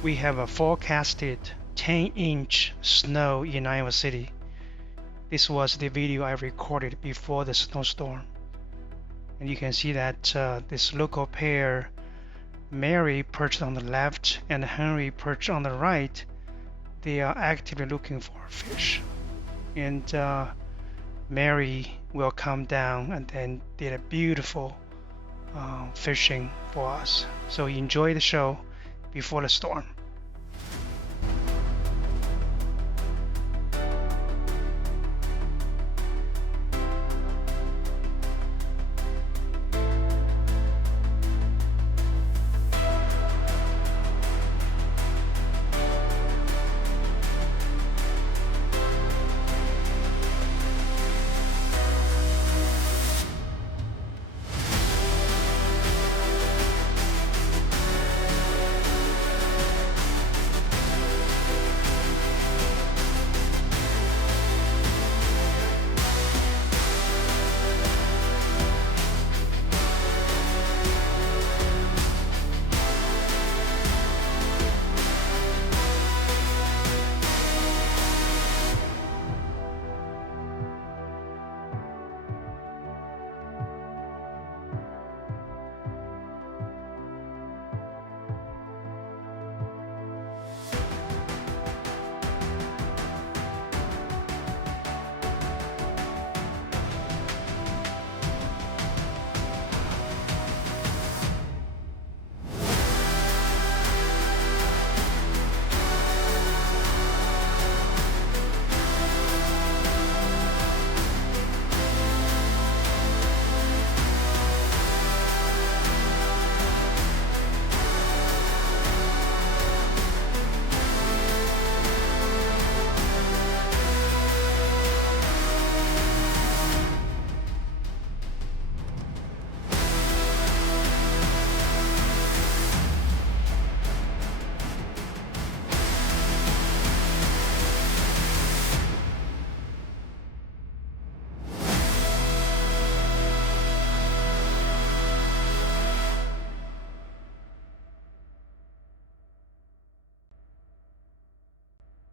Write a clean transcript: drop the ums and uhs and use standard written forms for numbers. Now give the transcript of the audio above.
We have a forecasted 10-inch snow in Iowa City. This was the video I recorded before the snowstorm. And you can see that this local pair, Mary perched on the left and Henry perched on the right, they are actively looking for fish. And Mary will come down and then did a beautiful fishing for us. So enjoy the show before the storm.